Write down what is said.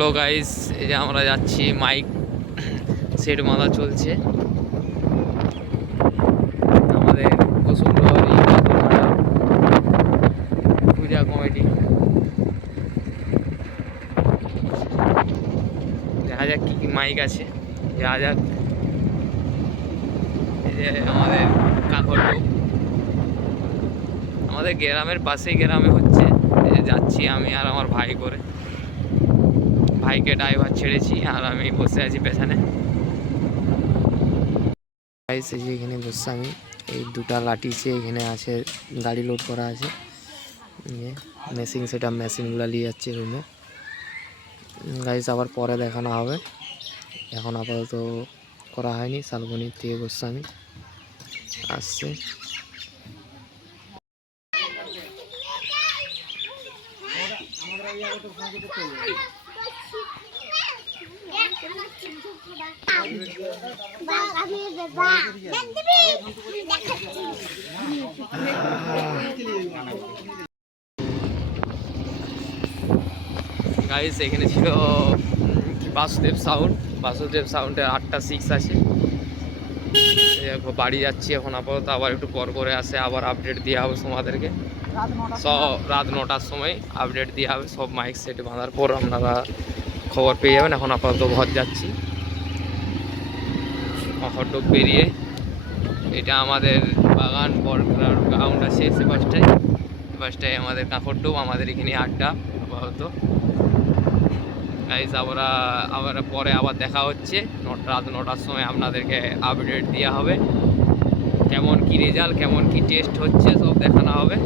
Hello guys এই যে আমরা যাচ্ছি, মাইক সেট বাঁধা চলছে। আমাদের পূজা কমিটি। দেখা যাক কী কী মাইক আছে, দেখা যাক। এই যে আমাদের কাকড় আমাদের গ্রামের পাশেই গ্রামে হচ্ছে যাচ্ছি আমি আর আমার ভাই করে। ভাইকে ড্রাইভার ছেড়েছি আর আমি বসে আছি পেছনে। গাইস এখানে বসে আমি, এই দুটা লাঠিছে এখানে আছে, গাড়ি লোড করা আছে মেশিন সেটা মেশিনগুলো নিয়ে যাচ্ছে রুমে গাইস আবার পরে দেখানো হবে। এখন আপাতত করা হয়নি, শালবনির থেকে বসছে আমি। আসছে। গাইস এখানে ছিল বাসুদেব সাউন্ড বাসুদেব সাউন্ডে আটটা সিক্স আছে। বাড়ি যাচ্ছি এখন, আপাতত আবার একটু পর করে আসে, আবার আপডেট দেওয়া হবে তোমাদেরকে। সব রাত নটার সময় আপডেট দেওয়া হবে সব মাইক সেট বাঁধার পর আপনারা খবর পেয়ে যাবেন। এখন আপাতত ঘর যাচ্ছি। হটডক পেরিয়ে এটা আমাদের বাগান বড় গ্রাউন্ড আছে সে বাসটায় বাসটায় আমাদের কাঁকড়ডোব আমাদের এখানে আড্ডা আপাতত। গাইজ আমরা আবার পরে আবার দেখা হচ্ছে। নটা রাত নটার সময় আপনাদেরকে আপডেট দেওয়া হবে। কেমন কি রেজাল্ট কেমন কি টেস্ট হচ্ছে সব দেখানো হবে।